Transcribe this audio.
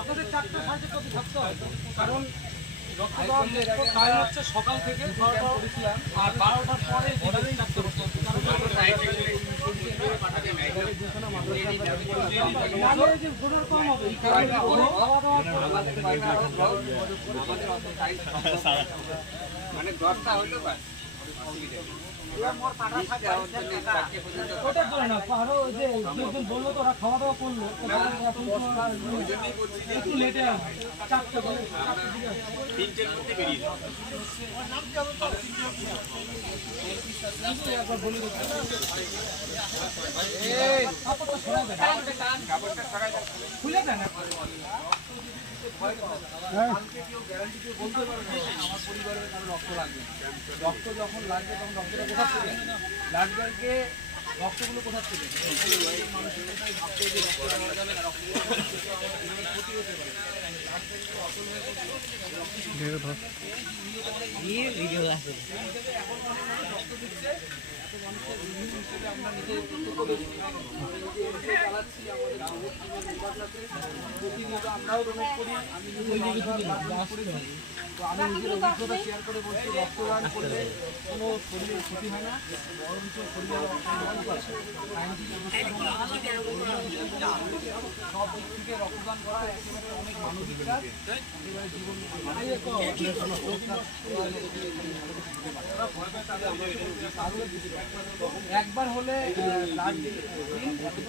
আপনাদের 4টা সাড়ে 4টা থাকতে হয় কারণ রক্তদান হচ্ছে সকাল থেকে করেছিলাম আর 12টার পরে মানে 10টা হইলো বা বললো তো ওরা খাওয়া দাওয়া করলো একটু লেটে খুলে দেন গ্যারান্টি দিয়ে বলতে পারবে আমার পরিবারের কারো রক্ত লাগবে রক্ত যখন লাগবে তখন রক্তটা কোথা থেকে লাগবে রক্তগুলো কোথা থেকে মানুষের ভাবতে যে রক্ত দেওয়া যাবে না রক্তগুলো ক্ষতি হতে পারে রক্ত দিচ্ছে মানুষের হিসেবে আমরা নিজে চালাচ্ছি আমাদের প্রতিনিয়ত আমরাও ডোনেট করি আমি করেছি তো আমি নিজের অভিজ্ঞতা শেয়ার করে বলছি রক্তদান করলে কোনো শরীরের ক্ষতি হয় না বরঞ্চ শরীরের সব দিক থেকে রক্তদান করা একেবারে অনেক মানবিক কাজ একেবারে জীবন একবার হলে